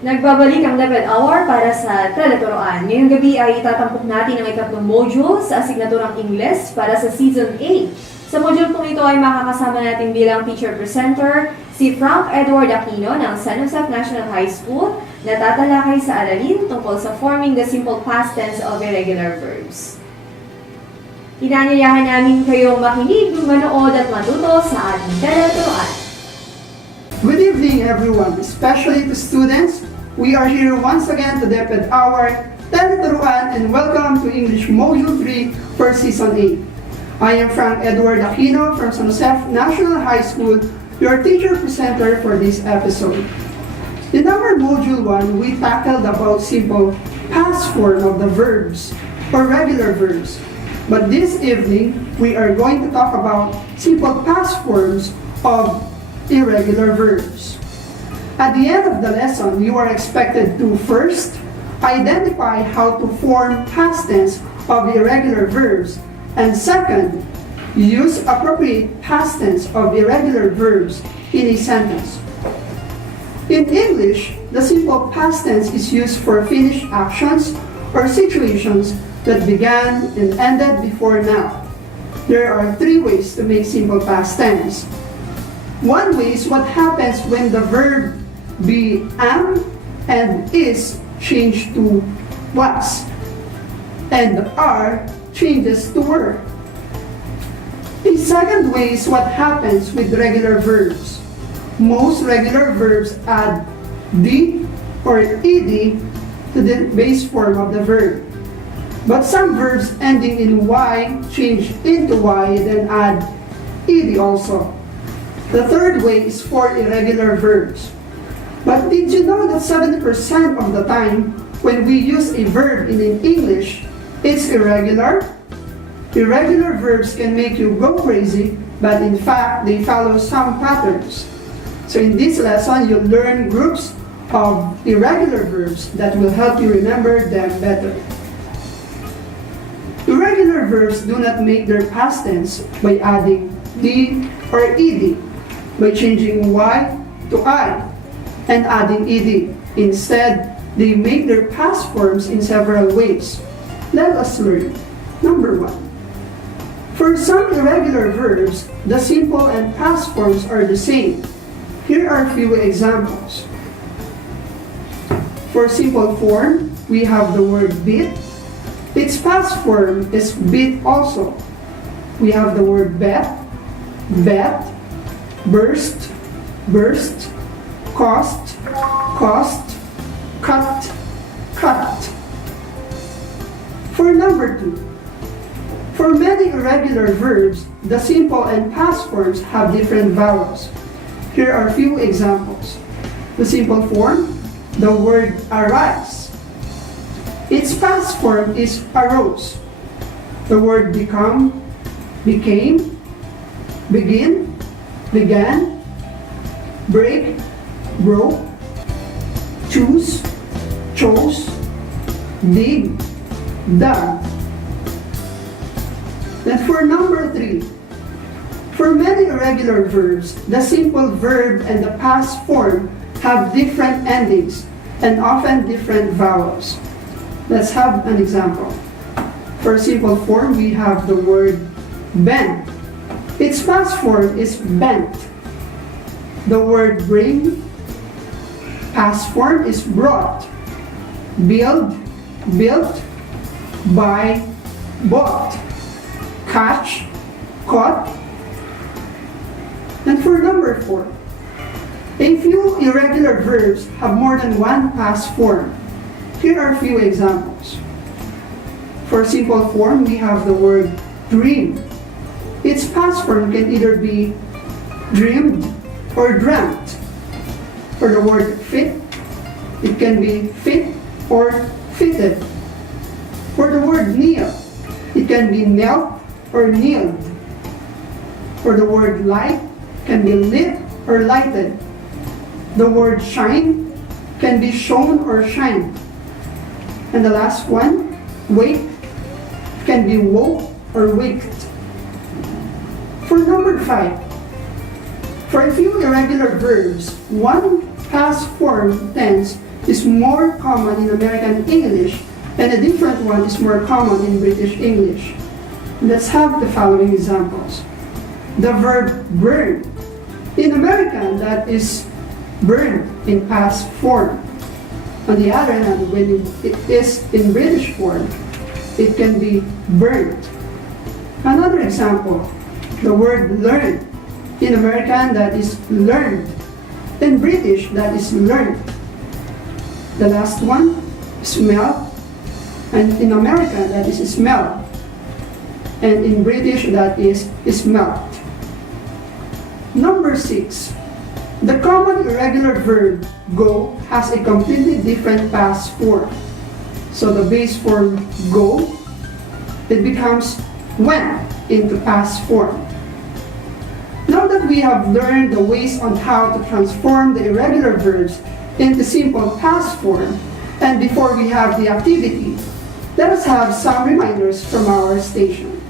Nagbabalik ang DepED Hour para sa Tele-Turuan. Ngayong gabi ay itatampok natin ang ikatlong module sa asignaturang Ingles para sa Season 8. Sa module pong ito ay makakasama natin bilang teacher presenter si Frank Edward Aquino ng San Jose National High School na tatalakay sa aralin tungkol sa forming the simple past tense of irregular verbs. Inanyayahan namin kayong makinig, manood at matuto sa ating Tele-Turuan. Good evening, everyone, especially to students. We are here once again to DepED Hour, Tele-Turuan, and welcome to English Module 3 for Season 8. I am Frank Edward Aquino from San Jose National High School, your teacher presenter for this episode. In our Module 1, we tackled about simple past form of the verbs or regular verbs. But this evening, we are going to talk about simple past forms of irregular verbs. At the end of the lesson, you are expected to first identify how to form past tense of irregular verbs, and second, use appropriate past tense of irregular verbs in a sentence. In English, the simple past tense is used for finished actions or situations that began and ended before now. There are three ways to make simple past tense. One way is what happens when the verb be, am, and is changed to was, and are changes to were. A second way is what happens with regular verbs. Most regular verbs add d or ed to the base form of the verb. But some verbs ending in y change into y, then add ed also. The third way is for irregular verbs. But did you know that 70% of the time when we use a verb in English, it's irregular? Irregular verbs can make you go crazy, but in fact, they follow some patterns. So in this lesson, you'll learn groups of irregular verbs that will help you remember them better. Irregular verbs do not make their past tense by adding d or ed, by changing y to I and adding ed. Instead, they make their past forms in several ways. Let us learn. Number 1. For some irregular verbs, the simple and past forms are the same. Here are a few examples. For simple form, we have the word beat. Its past form is beat also. We have the word bet, burst, cost, cut. For number 2, for many irregular verbs, the simple and past forms have different vowels. Here are a few examples. The simple form, the word arise. Its past form is arose. The word become, became, begin, began, break, broke, choose, chose, dig, dug. And for number 3, for many irregular verbs, the simple verb and the past form have different endings and often different vowels. Let's have an example. For simple form, we have the word bend. Its past form is bent. The word bring, past form is brought. Build, built. Buy, bought. Catch, caught. And for number 4, a few irregular verbs have more than one past form. Here are a few examples. For simple form, we have the word dream. Its past form can either be dreamed or dreamt. For the word fit, it can be fit or fitted. For the word kneel, it can be knelt or kneeled. For the word light, can be lit or lighted. The word shine can be shown or shined. And the last one, wake, can be woke or waked. For number 5, for a few irregular verbs, one past form tense is more common in American English and a different one is more common in British English. Let's have the following examples. The verb burn. In American, that is burn in past form. On the other hand, when it is in British form, it can be burned. Another example, the word learn. In American, that is learned. In British, that is learned. The last one, smell. And in American, that is smell. And in British, that is smelt. Number 6. The common irregular verb go has a completely different past form. So the base form go, it becomes went into past form. Now that we have learned the ways on how to transform the irregular verbs into simple past form, and before we have the activity, let us have some reminders from our station.